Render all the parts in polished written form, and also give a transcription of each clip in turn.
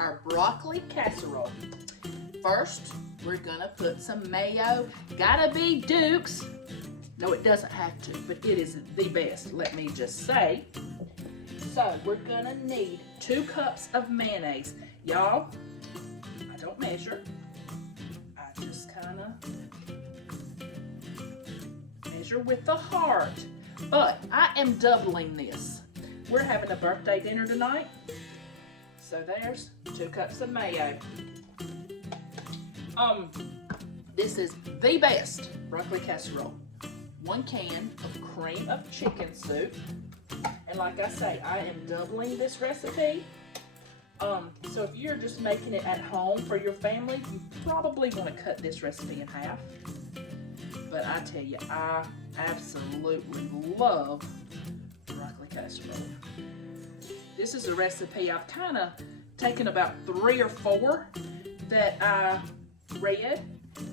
our broccoli casserole. First, we're gonna put some mayo. Gotta be Duke's. No, it doesn't have to, but it is the best, let me just say. So we're gonna need 2 cups of mayonnaise. Y'all, I don't measure. I just kinda measure with the heart. But I am doubling this. We're having a birthday dinner tonight. So there's 2 cups of mayo. This is the best broccoli casserole. 1 can of cream of chicken soup. And like I say, I am doubling this recipe. So if you're just making it at home for your family, you probably want to cut this recipe in half. But I tell you, I absolutely love broccoli casserole. This is a recipe I've kind of taken about 3 or 4 that I read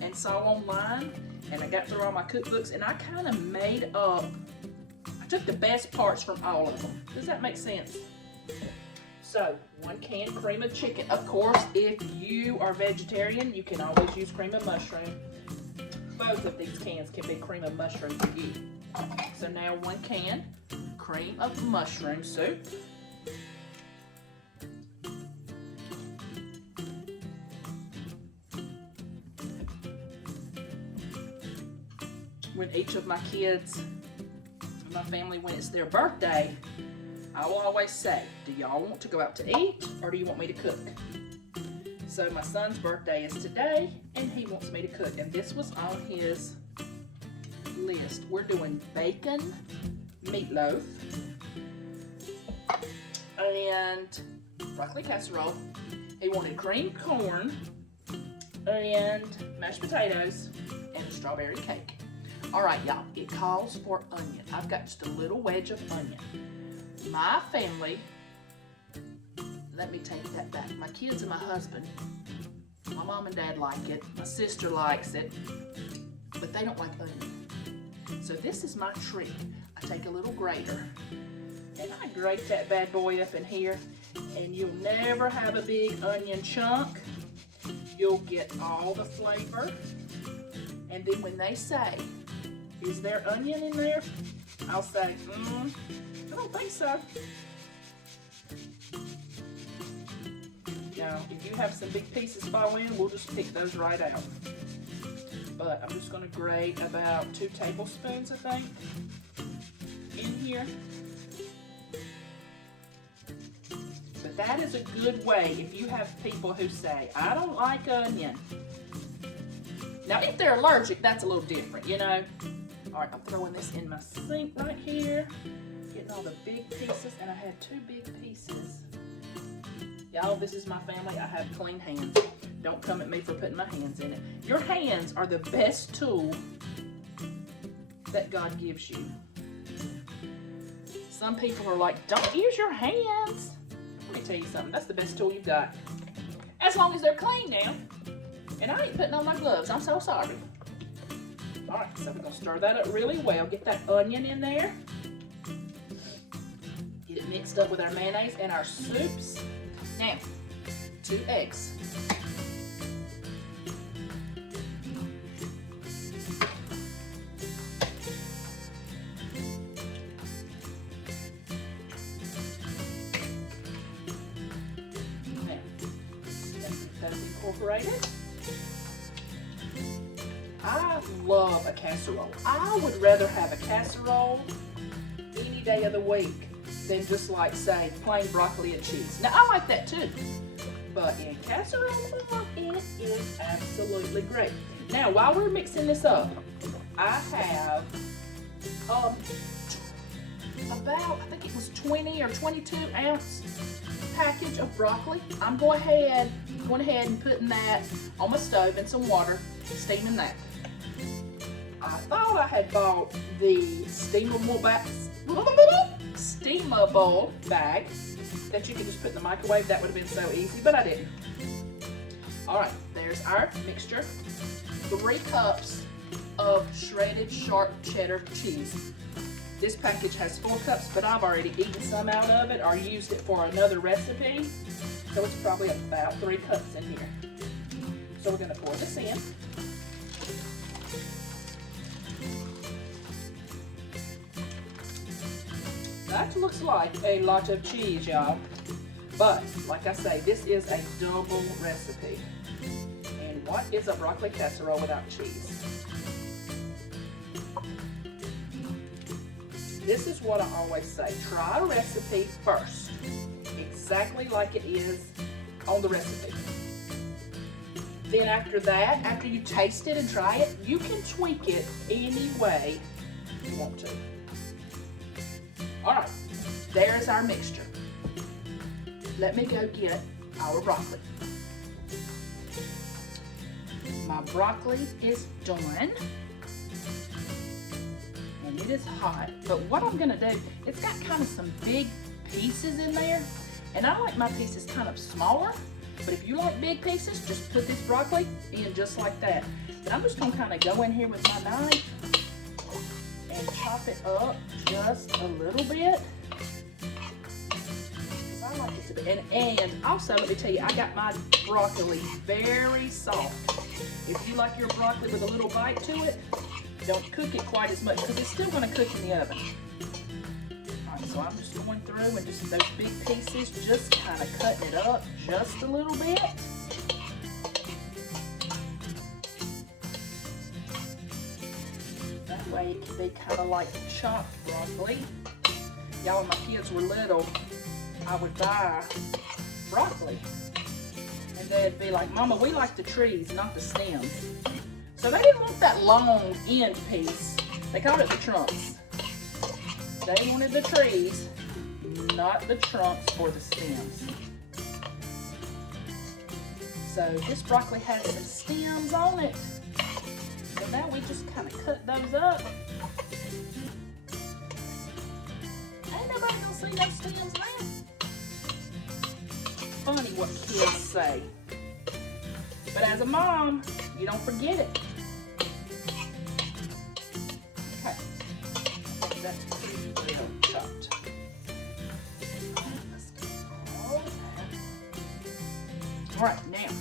and saw online, and I got through all my cookbooks, and I kind of made up, I took the best parts from all of them. Does that make sense? So 1 can cream of chicken. Of course, if you are vegetarian, you can always use cream of mushroom. Both of these cans can be cream of mushroom for you. So now 1 can cream of mushroom soup. When each of my kids, my family, when it's their birthday, I will always say, do y'all want to go out to eat or do you want me to cook? So my son's birthday is today and he wants me to cook, and this was on his list. We're doing bacon meatloaf and broccoli casserole. He wanted creamed corn and mashed potatoes and a strawberry cake. All right, y'all, it calls for onion. I've got just a little wedge of onion. My family, let me take that back. My kids and my husband, my mom and dad like it. My sister likes it, but they don't like onion. So this is my trick. I take a little grater and I grate that bad boy up in here, and you'll never have a big onion chunk. You'll get all the flavor. And then when they say, is there onion in there? I'll say, I don't think so. Now, if you have some big pieces fall in, we'll just pick those right out. But I'm just gonna grate about 2 tablespoons, I think, in here. But that is a good way if you have people who say, I don't like onion. Now, if they're allergic, that's a little different, you know. All right, I'm throwing this in my sink right here. Getting all the big pieces, and I had 2 big pieces. Y'all, this is my family. I have clean hands. Don't come at me for putting my hands in it. Your hands are the best tool that God gives you. Some people are like, don't use your hands. Let me tell you something. That's the best tool you've got. As long as they're clean now. And I ain't putting on my gloves. I'm so sorry. All right, so we're going to stir that up really well. Get that onion in there. Get it mixed up with our mayonnaise and our soups. Now, 2 eggs. Now, that's incorporated. I love a casserole. I would rather have a casserole any day of the week than just like, say, plain broccoli and cheese. Now, I like that too, but in casserole form, it is absolutely great. Now, while we're mixing this up, I have about, I think it was 20 or 22 ounce package of broccoli. I'm going ahead and putting that on my stove in some water, steaming that. I thought I had bought the steamable bag that you could just put in the microwave. That would have been so easy, but I didn't. All right, there's our mixture. 3 cups of shredded sharp cheddar cheese. This package has 4 cups, but I've already eaten some out of it or used it for another recipe. So it's probably about 3 cups in here. So we're going to pour this in. That looks like a lot of cheese, y'all. But, like I say, this is a double recipe. And what is a broccoli casserole without cheese? This is what I always say. Try a recipe first, exactly like it is on the recipe. Then after that, after you taste it and try it, you can tweak it any way you want to. All right, there's our mixture. Let me go get our broccoli. My broccoli is done. And it is hot. But what I'm gonna do, it's got kind of some big pieces in there. And I like my pieces kind of smaller. But if you like big pieces, just put this broccoli in just like that. But I'm just gonna kind of go in here with my knife and chop it up just a little bit. I like it to be, and also let me tell you, I got my broccoli very soft. If you like your broccoli with a little bite to it, don't cook it quite as much because it's still going to cook in the oven. Alright, so I'm just going through and just those big pieces, just kind of cutting it up just a little bit. That way it can be kind of like chopped broccoli. Y'all, when my kids were little, I would buy broccoli and they'd be like, Mama, we like the trees, not the stems. So they didn't want that long end piece. They called it the trunks. They wanted the trees, not the trunks or the stems. So this broccoli has some stems on it. So now we just kind of cut those up. Ain't nobody gonna see those stems now. Funny what kids say. But as a mom, you don't forget it. Okay. I think that's pretty well chopped. Let's do all that. Alright, now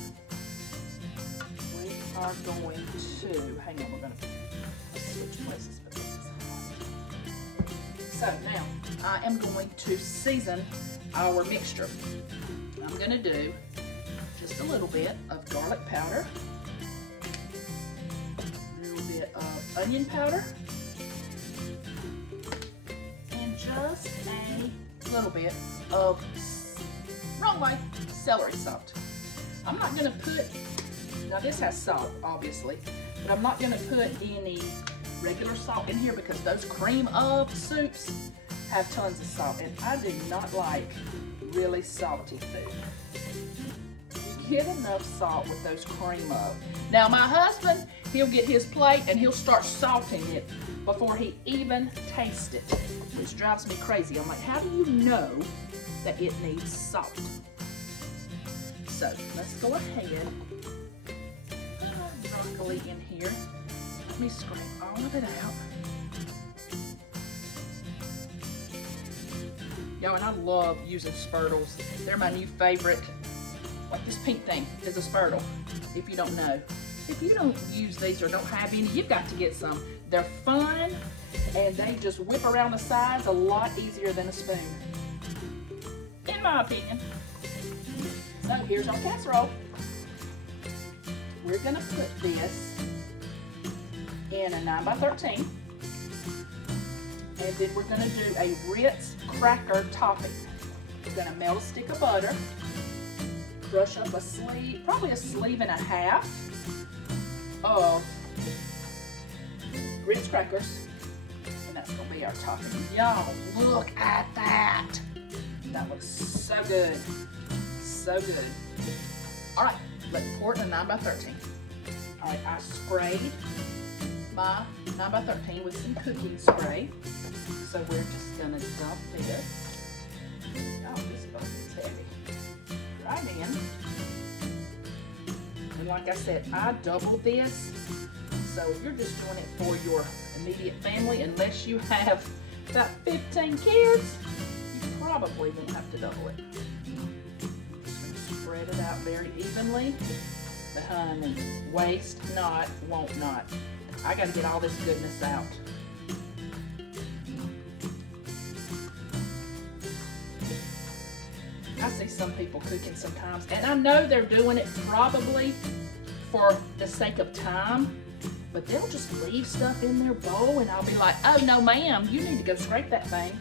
we are going to, hang on, we're going to switch places because this is hot. So now I am going to season our mixture. I'm going to do just a little bit of garlic powder, a little bit of onion powder, and just a little bit of, wrong way, celery salt. I'm not going to put, now this has salt obviously, but I'm not going to put any regular salt in here because those cream of soups have tons of salt, and I do not like really salty food. You get enough salt with those cream of. Now my husband, he'll get his plate and he'll start salting it before he even tastes it, which drives me crazy. I'm like, how do you know that it needs salt? So let's go ahead and put our broccoli in here. Let me scrape all of it out. Yo, and I love using spurtles. They're my new favorite. Like this pink thing is a spurtle, if you don't know. If you don't use these or don't have any, you've got to get some. They're fun, and they just whip around the sides a lot easier than a spoon, in my opinion. So here's our casserole. We're gonna put this in a 9x13. And then we're going to do a Ritz cracker topping. We're going to melt a stick of butter, crush up a sleeve, probably a sleeve and a half of Ritz crackers, and that's going to be our topping. Y'all, look at that. That looks so good. So good. All right, let's pour it in a 9x13. All right, I sprayed my 9x13 with some cooking spray. So we're just gonna dump this. Oh, this bone is heavy. Right in. And like I said, I doubled this. So if you're just doing it for your immediate family, unless you have about 15 kids, you probably won't have to double it. I'm just gonna spread it out very evenly. But honey, waste not, want not. I gotta get all this goodness out. I see some people cooking sometimes, and I know they're doing it probably for the sake of time, but they'll just leave stuff in their bowl, and I'll be like, oh no ma'am, you need to go scrape that thing.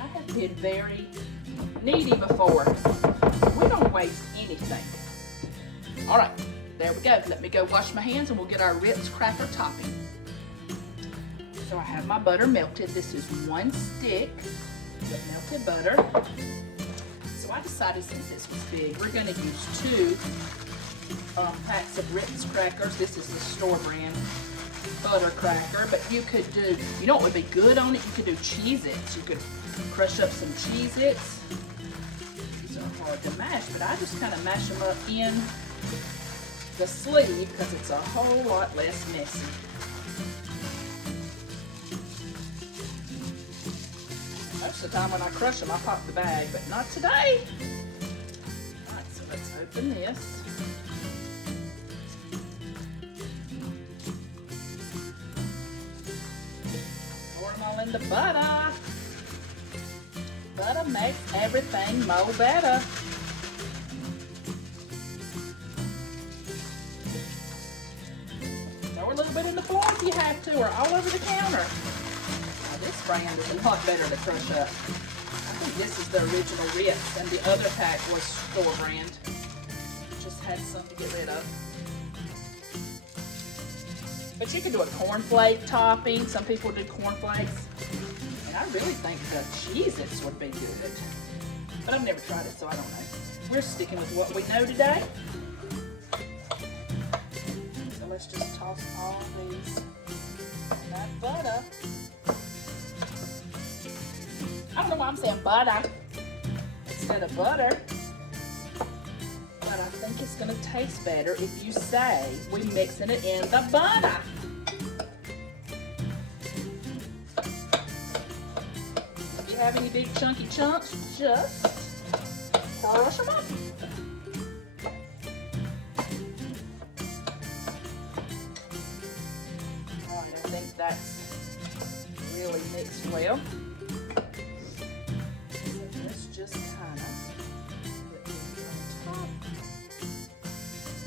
I have been very needy before. We don't waste anything. All right, there we go. Let me go wash my hands and we'll get our Ritz cracker topping. So I have my butter melted. This is 1 stick of melted butter. So I decided since this was big, we're gonna use 2 packs of Ritz crackers. This is the store brand butter cracker, but you could do, you know what would be good on it? You could do Cheez-Its. You could crush up some Cheez-Its. These are hard to mash, but I just kind of mash them up in the sleeve because it's a whole lot less messy. Most of the time when I crush them, I pop the bag, but not today. All right, so let's open this. Pour them all in the butter. Butter makes everything more better. Throw a little bit in the floor if you have to, or all over the counter. Now this brand is a lot better to crush up. I think this is the original Ritz, and the other pack was store brand. Just had some to get rid of. But you can do a cornflake topping. Some people do cornflakes. And I really think the Cheez-Its would be good. But I've never tried it, so I don't know. We're sticking with what we know today. So let's just toss all these in that butter. I don't know why I'm saying butter instead of butter. But I think it's going to taste better if you say we're mixing it in the butter. If you have any big chunky chunks, just crush them up. Alright, I think that's really mixed well. So let's just kind of put these on top.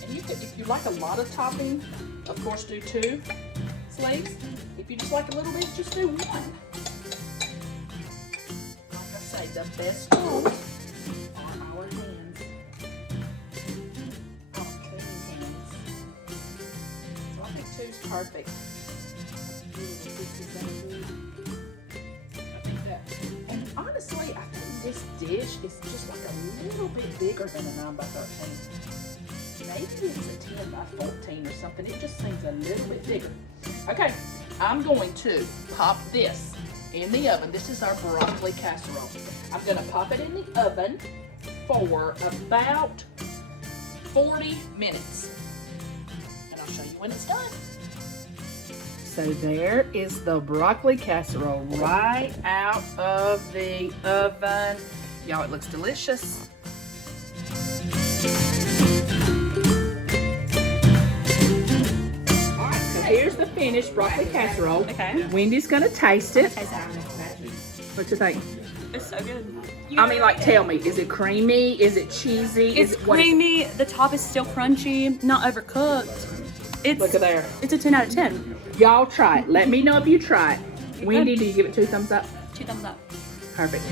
And you could, if you like a lot of topping, of course do 2 sleeves. If you just like a little bit, just do 1. Like I say, the best tools are our hands. Our clean hands. So I think 2's perfect. I think that, and honestly, I think this dish is just like a little bit bigger than a 9 by 13. Maybe it's a 10 by 14 or something. It just seems a little bit bigger. Okay, I'm going to pop this in the oven. This is our broccoli casserole. I'm going to pop it in the oven for about 40 minutes. And I'll show you when it's done. So there is the broccoli casserole right out of the oven. Y'all, it looks delicious. All right, so here's the finished broccoli casserole. Okay. Wendy's gonna taste it. What you think? It's so good. I mean, like, tell me, is it creamy? Is it cheesy? It's creamy. The top is still crunchy, not overcooked. Look at there. It's a 10 out of 10. Y'all try it. Let me know if you try it. Wendy, do you give it 2 thumbs up? 2 thumbs up. Perfect.